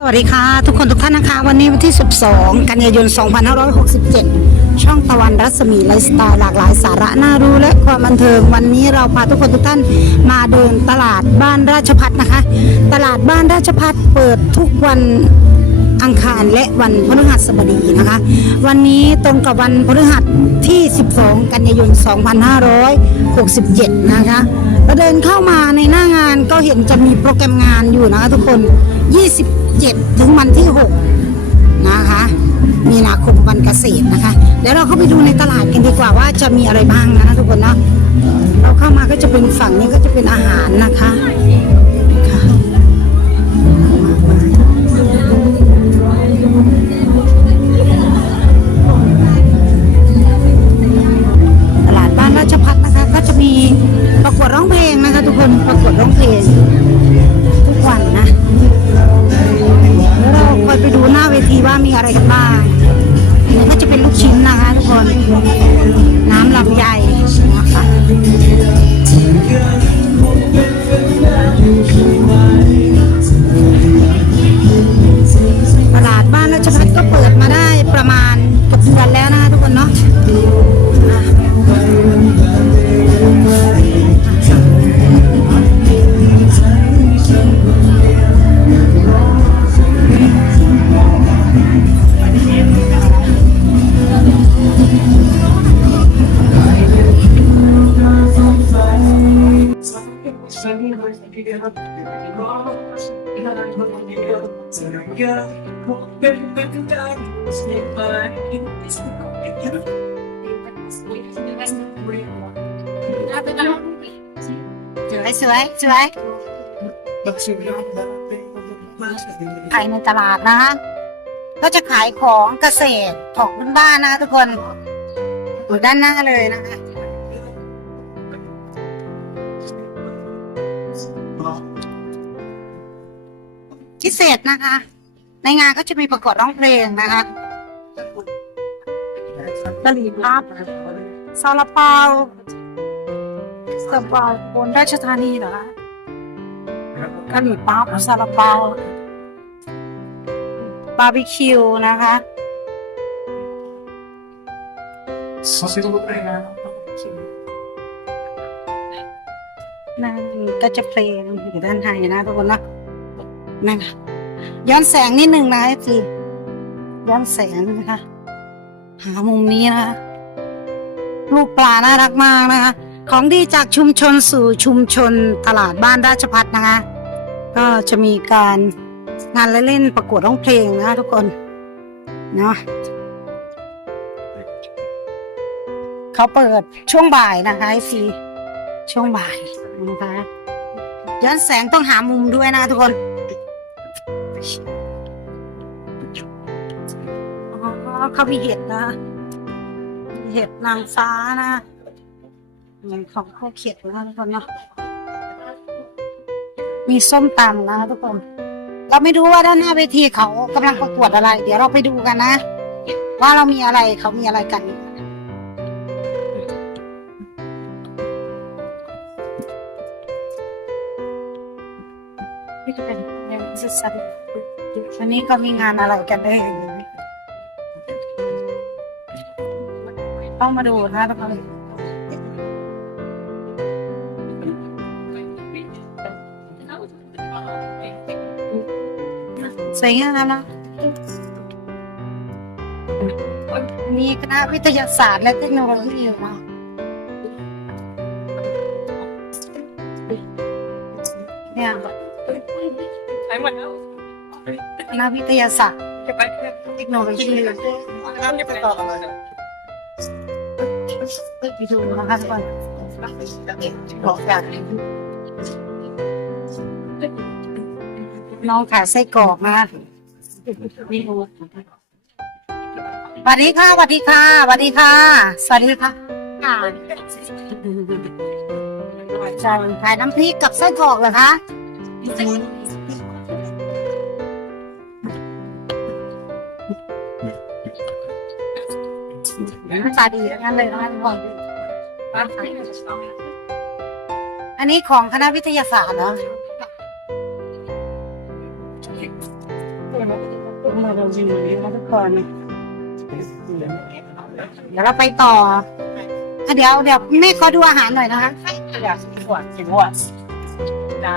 สวัสดีค่ะ ทุกคนทุกท่านนะคะ วันนี้วันที่ 12 กันยายน 2567 ช่องตะวันรัศมีไลฟ์สไตล์หลากหลายสาระน่ารู้และความบันเทิงวันนี้เราพาทุกคนทุกท่านมาเดินตลาดบ้านราชพัฒนะคะ ตลาดบ้านราชพัฒเปิดทุกวันอังคารและวันพฤหัสบดีนะคะ วันนี้ตรงกับวันพฤหัสที่ 12 กันยายน 2567 นะคะเราเดินเข้ามาในหน้างานก็เห็นจะมีโปรแกรมงานอยู่นะคะทุกคน 7 ถึงวันที่ 6 นะคะ มีนาคมวันเกษตรนะคะ เดี๋ยวเราเข้าไปดูในตลาดกันดีกว่าว่าจะมีอะไรบ้างนะทุกคนเนาะเราเข้ามาก็จะเป็นฝั่งนี้ก็จะเป็นอาหารนะคะ มีอะไรกันบ้าง สวยสวยสวยขายในตลาดนะคะก็จะขายของเกษตรของพื้นบ้านนะคะทุกคนอยู่ด้านหน้าเลยนะคะ พิเศษนะคะ ในงานก็จะมีประกวดร้องเพลงนะคะกะหรี่พับซาลาเปาซาลาเปาบนราชธานีเหรอคะกะหรี่ปั๊บซาลาเปาบาร์บีคิวนะคะนั่นก็จะเพลงอยู่ด้านในนะทุกคนนะ นั่นค่ะย้อนแสงนิดหนึ่งนะจีย้อนแสงนะคะ หามุมนี้นะคะลูกปลาน่ารักมากนะคะ ของดีจากชุมชนสู่ชุมชนตลาดบ้านราชพัฒนะคะ ก็จะมีการงานเล่นประกวดร้องเพลงนะคะทุกคนเนาะเขาเปิดช่วงบ่ายนะคะไอซีช่วงบ่ายนะคะย้อนแสงต้องหามุมด้วยนะทุกคน เขามีเห็ดนะ เห็ดนางฟ้านะเหมือนของข้าวเขียดนะทุกคนเนาะ มีส้มตำนะทุกคน เราไม่รู้ว่าด้านหน้าเวทีเขากำลังประกวดอะไร เดี๋ยวเราไปดูกันนะ ว่าเรามีอะไรเขามีอะไรกันนี่จะเป็นยังสุดสันวันนี้ก็มีงานอะไรกันได้ ต้องมาดูนะทุกคนสวยงามนะมีคณะวิทยาศาสตร์และเทคโนโลยีอยู่นะเนี่ยใช้หมดแล้วคณะวิทยาศาสตร์เก็บไปเทคโนโลยีเก็บไปต่ออะไร ไปดูนะคะทุกคนบอกอย่างน้องขายไส้กรอกนะสวัสดีค่ะสวัสดีค่ะสวัสดีค่ะสวัสดีค่ะค่ะจะขายน้ำพริกกับไส้กรอกเหรอคะหน้าตาดีทั้งนั้นเลยนะ คะทุกคนอันนี้ของคณะวิทยาศาสตร์เหรอมาดูวิวนี้นะทุกคนเดี๋ยวเราไปต่อเดี๋ยวเดี๋ยวแม่ขอดูอาหารหน่อยนะคะอยากกินขวดกินขวดนะ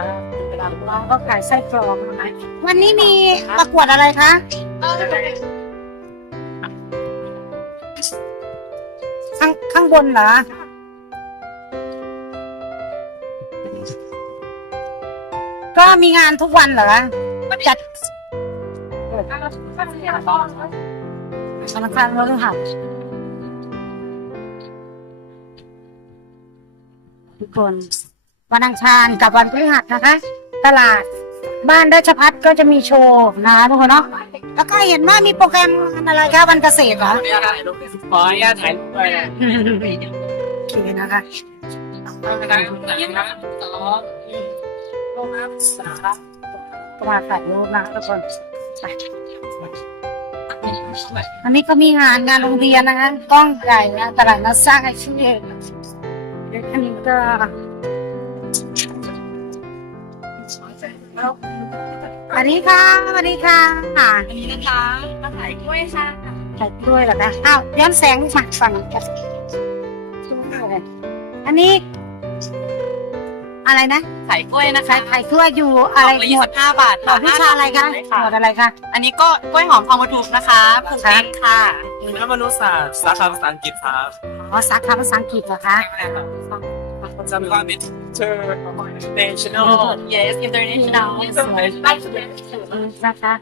เวลาเราก็ขายไส้กรอกนะคะวันนี้มีประกวดอะไรคะข้างข้างบนเหรอ ก็มีงานทุกวันเหรอจัดธนาคารแล้วหรือเปล่าทุกคนวันอังคารกับวันพฤหัสนะคะ ตลาดบ้านราชพัฒก็จะมีโชว์นะคะทุกคนเนาะแล้วก็เห็นว่ามีโปรแกรมอะไรคะวันเกษตรเหรอขออนุญาตถ่ายรูปขออนุญาตถ่ายรูปเลยโอเคนะคะ นะยังนะสองลงน้ำสามก็มาถ่ายรูปนะทุกคนไปอันนี้ก็มีงานงานโรงเรียนนะคะกล้องใหญ่นะตลาดนัดสร้างอาชีพอันนี้ก็สวัสดีค่ะสวัสดีค่ะอันนี้นะคะมาถ่ายกล้วยค่ะถ่ายกล้วยเหรอคะอ้าวย้อนแสงมาฝั่งกันอันนี้ อะไรนะถ่ายกล้วยนะคะขายขายกล้วยอยู่อะไรละหยี่มสิดบห้าบาทหมวดวิชาอะไรคะหมวดอะไรคะ อันนี้ก็กล้วยหอมทองมาทุกนะคะปลูกเองค่ะนักมนุษยศาสตร์สาขาภาษาอังกฤษครับอ๋อสาขาภาษาอังกฤษเหรอคะจำความเป็น international yes international นะคะ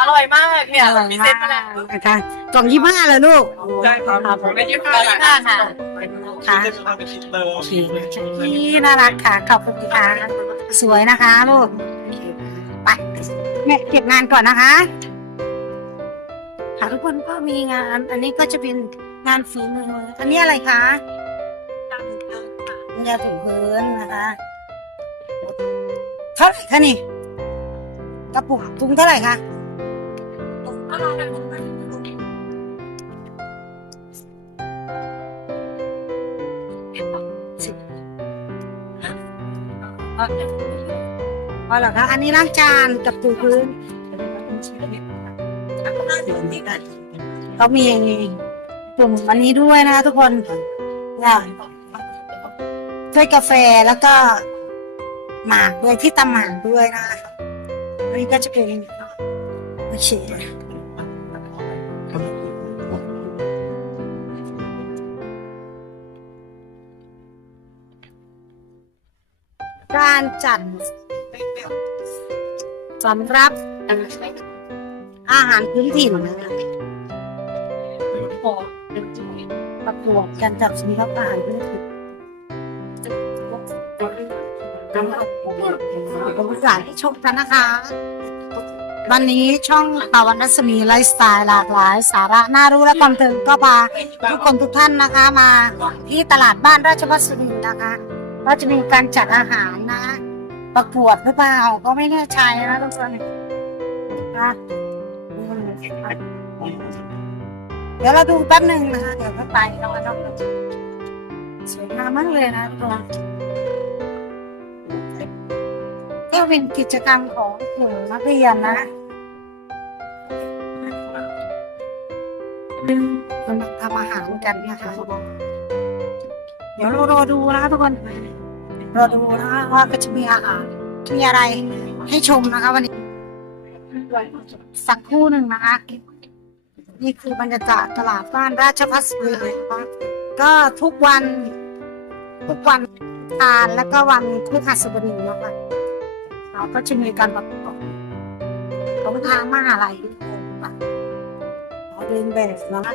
อร่อยมากเนี่ยอร่อยมีมาเส้นมาแล้วกนะคะกล่องยี่ห้าเลยลูกใช่ครับผมได้ยี่ห้าร้อยห้าค่ะค่ะจะมีความเป็นอินเตอร์นี่น่ารักค่ะขอบคุณค่ะสวยนะคะลูกไปแม่เก็บงานก่อนนะคะค่ะทุกคนก็มีงาน อันนี้ก็จะเป็นงานฝีมืออันนี้อะไรคะ ยาถูพื้นนะคะเท่าไหร่คะนี่กระปุกถุงเท่าไหร่คะพอเหรอคะอันนี้ล้างจานกับถูพื้นเขามีกลุ่มอันนี้ด้วยนะคะทุกคนเนี่ย ถ้วยกาแฟแล้วก็หมากด้วยที่ตำหมากด้วยนะคะอันนี้ก็จะเป็นโอเคการจัดสำหรับอาหารพื้นถิ่นนะคะประกวดการจัดสำหรับอาหารพื้นถิ่น ผมอยากให้ชมกันนะคะ วันนี้ช่องตะวันรัศมีไลฟ์สไตล์หลากหลาย สาระน่ารู้และความเทิงก็พาทุกคนทุกท่านนะคะมาที่ตลาดบ้านราชพัสดุนะคะ ก็จะมีการจัดอาหารนะ ประกวดหรือเปล่าก็ไม่แน่ใจนะทุกคนนะเดี๋ยวเราดูแป๊บหนึ่งนะคะเดี๋ยวก็ไปนอนนอกสวยงามมากเลยนะทุกคน ก็เป็นกิจกรรมของกลุ่มนักเรียนนะกำลังทำอาหารกันนะคะเดี๋ยวเรารอดูนะคะทุกคนรอดูนะคะว่าก็จะมีอาหารมีอะไรให้ชมนะคะวันนี้ สักครู่หนึ่งนะคะ นี่คือบรรยากาศตลาดบ้านราชพัสดุนะคะก็ทุกวัน ทุกวันทานแล้วก็วันพฤหัสบดีนะคะ เราก็จะมีการประกอบของทางมหาลัยทุกคนค่ะเราเดินแบบนะคะ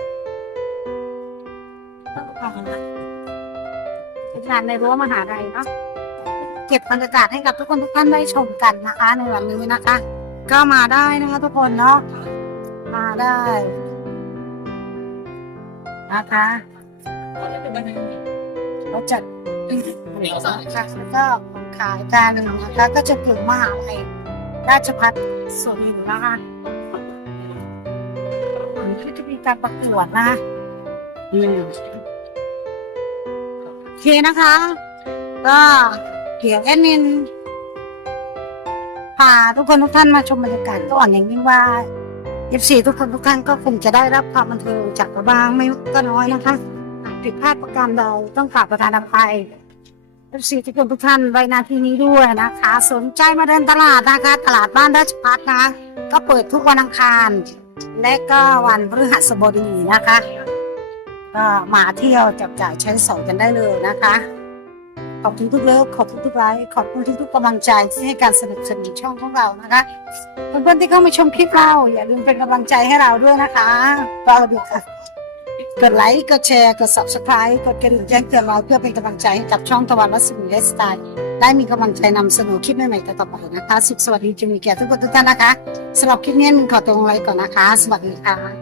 เป็นงานในรั้วมหาลัยเนาะเก็บบรรยากาศให้กับทุกคนทุกท่านได้ชมกันนะคะ ในวันนี้นะคะ ก็มาได้นะคะทุกคนเนาะมาได้นะคะเราจัด ค่ะแล้วก็ขายการนะคะก็จะกลุ่มหาลัยราชพัฒส่วนหนึ่งนะคะอันนี้ก็จะมีการประกวดนะโอเคนะคะ ก็เดี๋ยวแอดมินพาทุกคนทุกท่านมาชมบรรยากาศก็หวังอย่างยิ่งว่าเอฟซีทุกคนทุกท่านก็คงจะได้รับความบันเทิงจากเราบ้างไม่ก็น้อยนะคะผิดพลาดประการใดต้องกราบประธานอภัย เอฟซีทุกคนทุกท่านไว้นาทีนี้ด้วยนะคะ สนใจมาเดินตลาดนะคะ ตลาดบ้านราชพัฒนะคะก็เปิดทุกวันอังคาร และก็วันพฤหัสบดีนะคะ ก็มาเที่ยวจับจ่ายใช้สอยกันได้เลยนะคะ ขอบคุณทุกเลิฟขอบคุณทุกไลค์ขอบคุณทุกๆกำลังใจที่ให้การสนับสนุนช่องของเรานะคะเพื่อนๆที่เข้ามาชมคลิปเราอย่าลืมเป็นกำลังใจให้เราด้วยนะคะเราดีค่ะ กดไลค์ กดแชร์ กด subscribe กดกระดิ่งแจ้งเตือนเราเพื่อเป็นกำลังใจให้กับช่องตะวันรัศมีเลสไตล์ได้มีกำลังใจนำเสนอคลิปใหม่ๆต่อไปนะคะ สุขสวัสดีจึงมีแก่ทุกคนทุกท่านนะคะสำหรับคลิปนี้มินขอตัวลงไลค์ก่อนนะคะ สวัสดีค่ะ